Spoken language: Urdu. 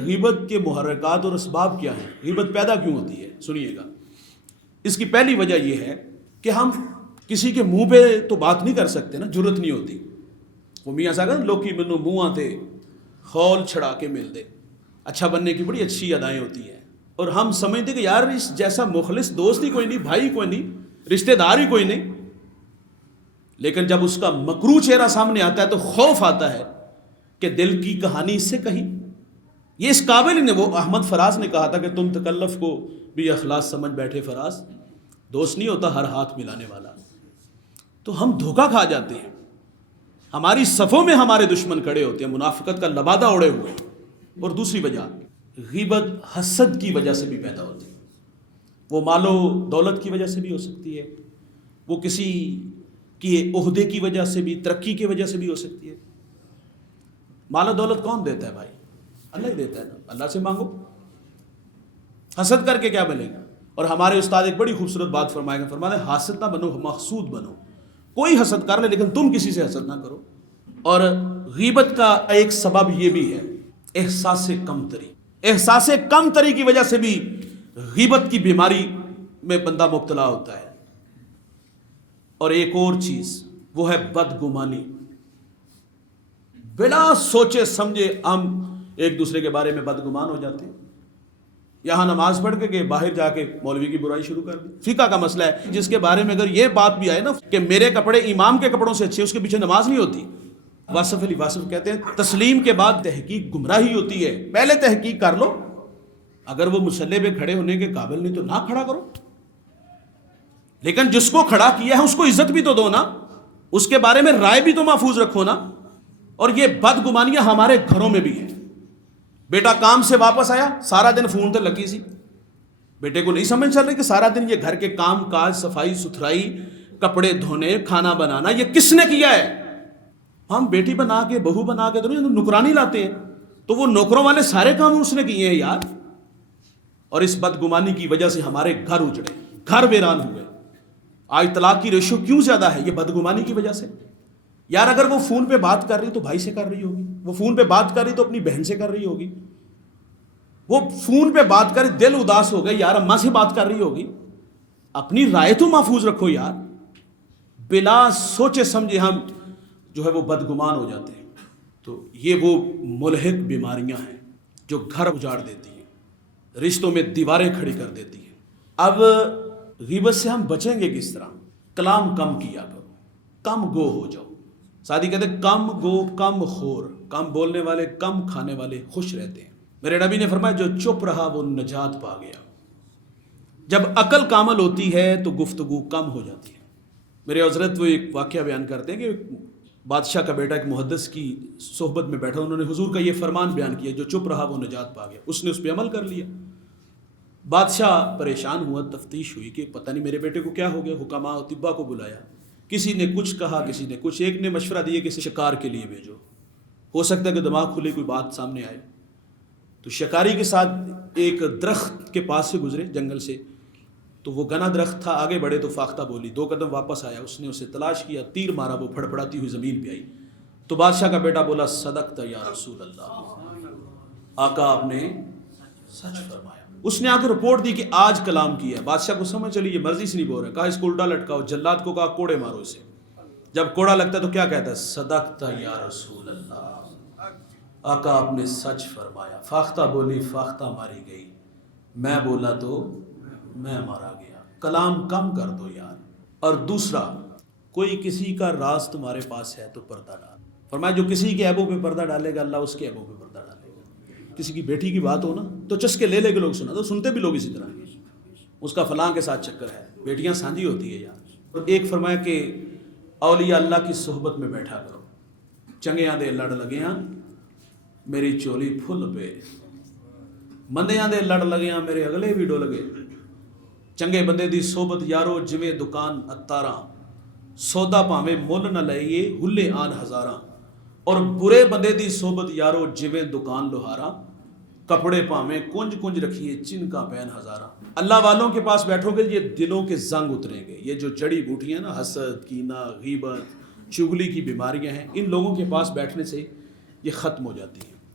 غیبت کے محرکات اور اسباب کیا ہیں، غیبت پیدا کیوں ہوتی ہے، سنیے گا۔ اس کی پہلی وجہ یہ ہے کہ ہم کسی کے منہ پہ تو بات نہیں کر سکتے نا، جرت نہیں ہوتی۔ وہ میاں صاحب لوکی منو منہ آتے خول چھڑا کے مل دے، اچھا بننے کی بڑی اچھی ادائیں ہوتی ہیں، اور ہم سمجھتے کہ یار اس جیسا مخلص دوست ہی کوئی نہیں، بھائی کوئی نہیں، رشتہ دار ہی کوئی نہیں، لیکن جب اس کا مکروہ چہرہ سامنے آتا ہے تو خوف آتا ہے کہ دل کی کہانی اس سے کہیں۔ یہ اس قابل ہی نہیں، وہ احمد فراز نے کہا تھا کہ تم تکلف کو بھی اخلاص سمجھ بیٹھے فراز، دوست نہیں ہوتا ہر ہاتھ ملانے والا۔ تو ہم دھوکہ کھا جاتے ہیں، ہماری صفوں میں ہمارے دشمن کھڑے ہوتے ہیں، منافقت کا لبادہ اوڑے ہوئے۔ اور دوسری وجہ غیبت حسد کی وجہ سے بھی پیدا ہوتی ہے، وہ مال و دولت کی وجہ سے بھی ہو سکتی ہے، وہ کسی کی عہدے کی وجہ سے بھی، ترقی کی وجہ سے بھی ہو سکتی ہے۔ مال و دولت کون دیتا ہے بھائی؟ اللہ ہی دیتا ہے نا، اللہ سے مانگو، حسد کر کے کیا ملے گا؟ اور ہمارے استاد ایک بڑی خوبصورت بات فرمائے گا، فرماتے ہیں حاسد نہ بنو محسود بنو، کوئی حسد کر لے لیکن تم کسی سے حسد نہ کرو۔ اور غیبت کا ایک سبب یہ بھی ہے احساس کمتری، احساس کمتری کی وجہ سے بھی غیبت کی بیماری میں بندہ مبتلا ہوتا ہے۔ اور ایک اور چیز وہ ہے بدگمانی، بلا سوچے سمجھے ہم ایک دوسرے کے بارے میں بدگمان ہو جاتے ہیں۔ یہاں نماز پڑھ کے کہ باہر جا کے مولوی کی برائی شروع کر دی۔ فقہ کا مسئلہ ہے جس کے بارے میں اگر یہ بات بھی آئے نا کہ میرے کپڑے امام کے کپڑوں سے اچھے، اس کے پیچھے نماز نہیں ہوتی۔ واصف علی واصف کہتے ہیں تسلیم کے بعد تحقیق گمراہی ہوتی ہے، پہلے تحقیق کر لو، اگر وہ مصلی پہ کھڑے ہونے کے قابل نہیں تو نہ کھڑا کرو، لیکن جس کو کھڑا کیا ہے اس کو عزت بھی تو دو نا، اس کے بارے میں رائے بھی تو محفوظ رکھو نا۔ اور یہ بدگمانیاں ہمارے گھروں میں بھی ہیں۔ بیٹا کام سے واپس آیا، سارا دن فون تے لگی سی، بیٹے کو نہیں سمجھ چل رہی کہ سارا دن یہ گھر کے کام کاج، صفائی ستھرائی، کپڑے دھونے، کھانا بنانا یہ کس نے کیا ہے؟ ہم بیٹی بنا کے بہو بنا کے تو نہیں، نکرانی لاتے ہیں، تو وہ نوکروں والے سارے کام اس نے کیے ہیں یار۔ اور اس بدگمانی کی وجہ سے ہمارے گھر اجڑے، گھر ویران ہوئے۔ آج طلاق کی ریشو کیوں زیادہ ہے؟ یہ بدگمانی کی وجہ سے۔ یار اگر وہ فون پہ بات کر رہی تو بھائی سے کر رہی ہوگی، وہ فون پہ بات کر رہی تو اپنی بہن سے کر رہی ہوگی، وہ فون پہ بات کر دل اداس ہو گئے یار اماں سے بات کر رہی ہوگی، اپنی رائے تو محفوظ رکھو یار۔ بلا سوچے سمجھے ہم جو ہے وہ بدگمان ہو جاتے ہیں۔ تو یہ وہ ملحق بیماریاں ہیں جو گھر اجاڑ دیتی ہیں، رشتوں میں دیواریں کھڑی کر دیتی ہیں۔ اب غیبت سے ہم بچیں گے کس طرح؟ کلام کم کیا کرو، کم گو ہو جاؤ۔ سادی کہتے ہیں کم گو کم خور، کم بولنے والے کم کھانے والے خوش رہتے ہیں۔ میرے نبی نے فرمایا جو چپ رہا وہ نجات پا گیا۔ جب عقل کامل ہوتی ہے تو گفتگو کم ہو جاتی ہے۔ میرے حضرت وہ ایک واقعہ بیان کرتے ہیں کہ بادشاہ کا بیٹا ایک محدث کی صحبت میں بیٹھا، انہوں نے حضور کا یہ فرمان بیان کیا جو چپ رہا وہ نجات پا گیا، اس نے اس پہ عمل کر لیا۔ بادشاہ پریشان ہوا، تفتیش ہوئی کہ پتہ نہیں میرے بیٹے کو کیا ہو گیا، حکماء و طباء کو بلایا، کسی نے کچھ کہا، کسی نے کچھ، ایک نے مشورہ دیا کہ اسے شکار کے لیے بھیجو، ہو سکتا ہے کہ دماغ کھلے کوئی بات سامنے آئے۔ تو شکاری کے ساتھ ایک درخت کے پاس سے گزرے جنگل سے، تو وہ گنا درخت تھا، آگے بڑھے تو فاختہ بولی، 2 قدم واپس آیا، اس نے اسے تلاش کیا، تیر مارا، وہ پھڑپڑاتی ہوئی زمین پہ آئی۔ تو بادشاہ کا بیٹا بولا صدقت یا رسول اللہ، آقا آپ نے سچ فرمایا۔ اس نے آ کے رپورٹ دی کہ آج کلام کیا۔ بادشاہ کو سمجھ چلی یہ مرضی سے نہیں بول رہا، کہا اس کو الٹا لٹکاؤ، جلاد کو کہا کوڑے مارو اسے۔ جب کوڑا لگتا ہے تو کیا کہتا ہے؟ صدقت یا رسول اللہ، آقا آپ نے سچ فرمایا۔ فاختہ بولی، فاختہ ماری گئی، میں بولا تو میں مارا گیا۔ کلام کم کر دو یار۔ اور دوسرا، کوئی کسی کا راز تمہارے پاس ہے تو پردہ ڈال۔ فرمایا جو کسی کے عیبوں پہ پردہ ڈالے گا اللہ اس کے عیبوں پہ پردہ ڈالے گا۔ کسی کی بیٹی کی بات ہو نا تو چسکے لے لے کے لوگ سنا، تو سنتے بھی لوگ اسی طرح، اس کا فلاں کے ساتھ چکر ہے، بیٹیاں سانجھی ہوتی ہے یار۔ ایک فرمایا کہ اولیاء اللہ کی صحبت میں بیٹھا کرو، چنگیاں دے لڑ لگیاں میری چولی پھل پہ، مندیاں دے لڑ لگیاں میرے اگلے بھی ڈول گئے۔ چنگے بندے دی صحبت یارو جویں دکان اتاراں، سودا پاویں مل نہ لئیے ہلے آن ہزاراں۔ اور برے بندے دی صحبت یارو جویں دکان لوہاراں، کپڑے پاویں کنج کنج رکھیے چن کا پین ہزاراں۔ اللہ والوں کے پاس بیٹھو گے یہ دلوں کے زنگ اتریں گے۔ یہ جو جڑی بوٹیاں نا، حسد، کینہ، غیبت، چغلی کی بیماریاں ہیں، ان لوگوں کے پاس بیٹھنے سے یہ ختم ہو جاتی ہیں۔